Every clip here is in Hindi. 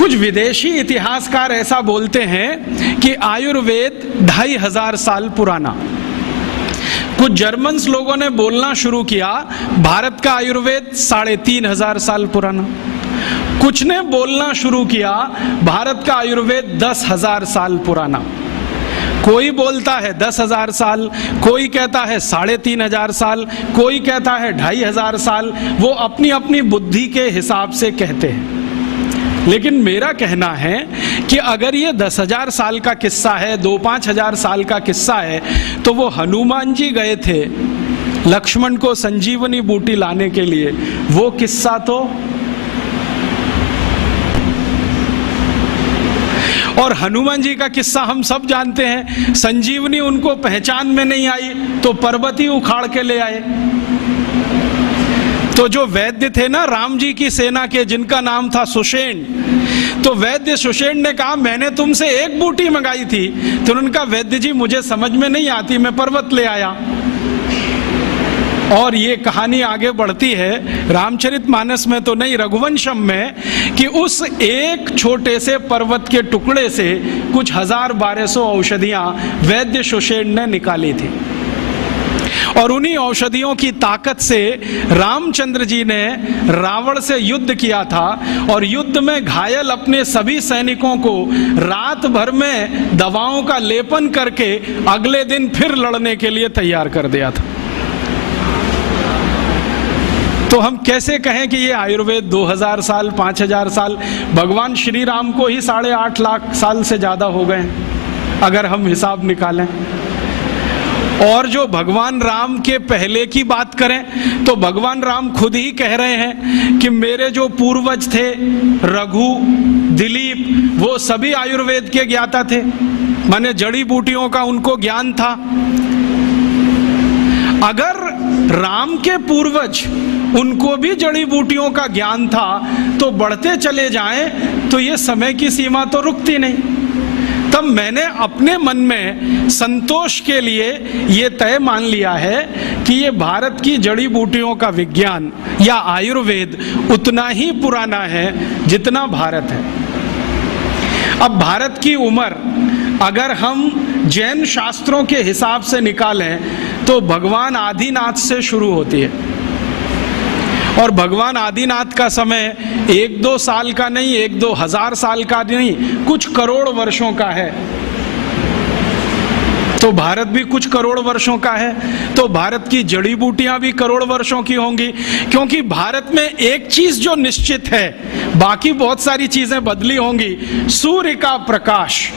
कुछ विदेशी इतिहासकार ऐसा बोलते हैं कि आयुर्वेद 2500 साल पुराना। कुछ जर्मन्स लोगों ने बोलना शुरू किया भारत का आयुर्वेद 3500 साल पुराना। कुछ ने बोलना शुरू किया भारत का आयुर्वेद 10,000 साल पुराना। कोई बोलता है 10,000 साल, कोई कहता है 3,500 साल, कोई कहता है 2,500 साल। वो अपनी अपनी बुद्धि के हिसाब से कहते हैं। लेकिन मेरा कहना है कि अगर ये 10,000 साल का किस्सा है, 2-5 साल का किस्सा है, तो वो हनुमान जी गए थे लक्ष्मण को संजीवनी बूटी लाने के लिए, वो किस्सा तो, और हनुमान जी का किस्सा हम सब जानते हैं। संजीवनी उनको पहचान में नहीं आई तो पर्वत ही उखाड़ के ले आए। तो जो वैद्य थे ना राम जी की सेना के, जिनका नाम था सुषेण, तो वैद्य सुषेण ने कहा मैंने तुमसे एक बूटी मंगाई थी। तो उन्होंने कहा वैद्य जी मुझे समझ में नहीं आती, मैं पर्वत ले आया। और ये कहानी आगे बढ़ती है रामचरितमानस में तो नहीं, रघुवंशम में, कि उस एक छोटे से पर्वत के टुकड़े से कुछ 1000-1200 औषधियां वैद्य सुषेण ने निकाली थी। और उन्हीं औषधियों की ताकत से रामचंद्र जी ने रावण से युद्ध किया था, और युद्ध में घायल अपने सभी सैनिकों को रात भर में दवाओं का लेपन करके अगले दिन फिर लड़ने के लिए तैयार कर दिया था। तो हम कैसे कहें कि ये आयुर्वेद 2000 साल 5000 साल, भगवान श्री राम को ही 8.5 लाख साल से ज्यादा हो गए अगर हम हिसाब निकालें। और जो भगवान राम के पहले की बात करें तो भगवान राम खुद ही कह रहे हैं कि मेरे जो पूर्वज थे रघु, दिलीप, वो सभी आयुर्वेद के ज्ञाता थे, माने जड़ी बूटियों का उनको ज्ञान था। अगर राम के पूर्वज उनको भी जड़ी बूटियों का ज्ञान था तो बढ़ते चले जाएं तो ये समय की सीमा तो रुकती नहीं। तब मैंने अपने मन में संतोष के लिए ये तय मान लिया है कि ये भारत की जड़ी बूटियों का विज्ञान या आयुर्वेद उतना ही पुराना है जितना भारत है। अब भारत की उम्र अगर हम जैन शास्त्रों के हिसाब से निकालें तो भगवान आदिनाथ से शुरू होती है, और भगवान आदिनाथ का समय 1-2 साल का नहीं, 1-2 हजार साल का नहीं, कुछ करोड़ वर्षों का है। तो भारत भी कुछ करोड़ वर्षों का है, तो भारत की जड़ी बूटियां भी करोड़ वर्षों की होंगी। क्योंकि भारत में एक चीज जो निश्चित है, बाकी बहुत सारी चीजें बदली होंगी, सूर्य का प्रकाश।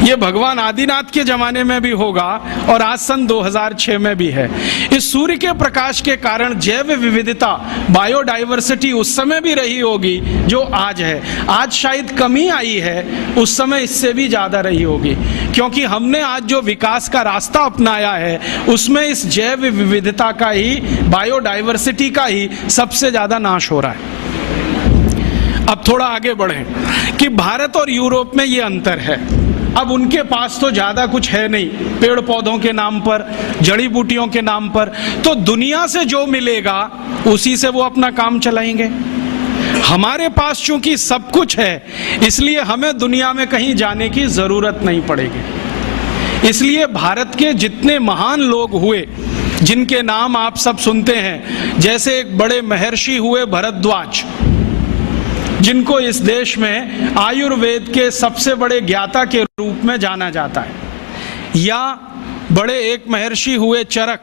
ये भगवान आदिनाथ के जमाने में भी होगा और आज सन 2006 में भी है। इस सूर्य के प्रकाश के कारण जैव विविधता, बायोडाइवर्सिटी उस समय भी रही होगी जो आज है। आज शायद कमी आई है, उस समय इससे भी ज्यादा रही होगी, क्योंकि हमने आज जो विकास का रास्ता अपनाया है उसमें इस जैव विविधता का ही, बायोडाइवर्सिटी का ही सबसे ज्यादा नाश हो रहा है। अब थोड़ा आगे बढ़ें कि भारत और यूरोप में ये अंतर है। अब उनके पास तो ज्यादा कुछ है नहीं, पेड़ पौधों के नाम पर, जड़ी बूटियों के नाम पर, तो दुनिया से जो मिलेगा उसी से वो अपना काम चलाएंगे। हमारे पास चूंकि सब कुछ है, इसलिए हमें दुनिया में कहीं जाने की जरूरत नहीं पड़ेगी। इसलिए भारत के जितने महान लोग हुए, जिनके नाम आप सब सुनते हैं, जैसे एक बड़े महर्षि हुए भरद्वाज, जिनको इस देश में आयुर्वेद के सबसे बड़े ज्ञाता के रूप में जाना जाता है, या बड़े एक महर्षि हुए चरक,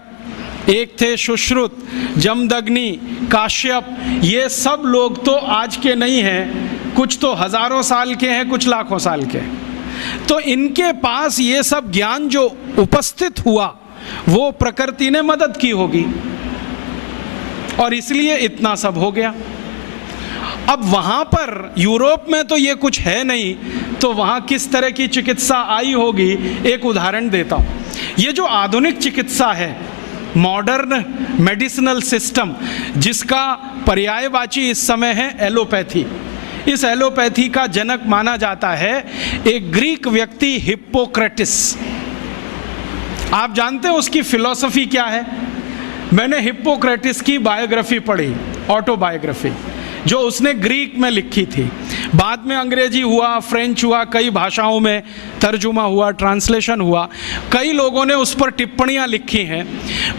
एक थे सुश्रुत, जमदग्नि, काश्यप। ये सब लोग तो आज के नहीं हैं, कुछ तो हजारों साल के हैं, कुछ लाखों साल के। तो इनके पास ये सब ज्ञान जो उपस्थित हुआ वो प्रकृति ने मदद की होगी, और इसलिए इतना सब हो गया। अब वहां पर यूरोप में तो ये कुछ है नहीं, तो वहां किस तरह की चिकित्सा आई होगी, एक उदाहरण देता हूं। ये जो आधुनिक चिकित्सा है, मॉडर्न मेडिसिनल सिस्टम, जिसका पर्यायवाची इस समय है एलोपैथी, इस एलोपैथी का जनक माना जाता है एक ग्रीक व्यक्ति हिप्पोक्रेटिस। आप जानते हैं उसकी फिलॉसफी क्या है? मैंने हिप्पोक्रेटिस की बायोग्राफी पढ़ी, ऑटोबायोग्राफी, जो उसने ग्रीक में लिखी थी। बाद में अंग्रेजी हुआ, फ्रेंच हुआ, कई भाषाओं में तर्जुमा हुआ, ट्रांसलेशन हुआ, कई लोगों ने उस पर टिप्पणियां लिखी हैं।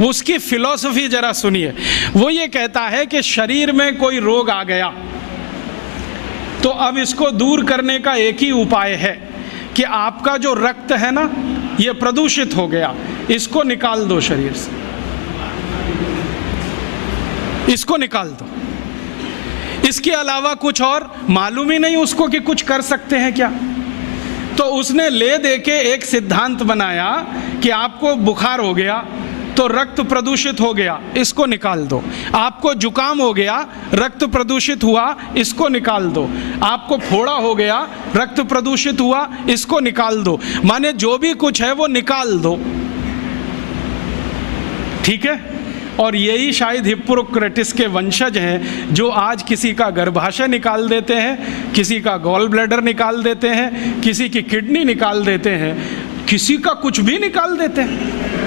उसकी फिलॉसफी जरा सुनिए। वो ये कहता है कि शरीर में कोई रोग आ गया तो अब इसको दूर करने का एक ही उपाय है कि आपका जो रक्त है ना, ये प्रदूषित हो गया, इसको निकाल दो शरीर से, इसको निकाल दो। इसके अलावा कुछ और मालूम ही नहीं उसको कि कुछ कर सकते हैं क्या। तो उसने ले दे के एक सिद्धांत बनाया कि आपको बुखार हो गया तो रक्त प्रदूषित हो गया, इसको निकाल दो। आपको जुकाम हो गया, रक्त प्रदूषित हुआ, इसको निकाल दो। आपको फोड़ा हो गया, रक्त प्रदूषित हुआ, इसको निकाल दो। माने जो भी कुछ है वो निकाल दो, ठीक है। और यही शायद हिप्पोक्रेटिस के वंशज हैं जो आज किसी का गर्भाशय निकाल देते हैं, किसी का गॉल ब्लैडर निकाल देते हैं, किसी की किडनी निकाल देते हैं, किसी का कुछ भी निकाल देते हैं।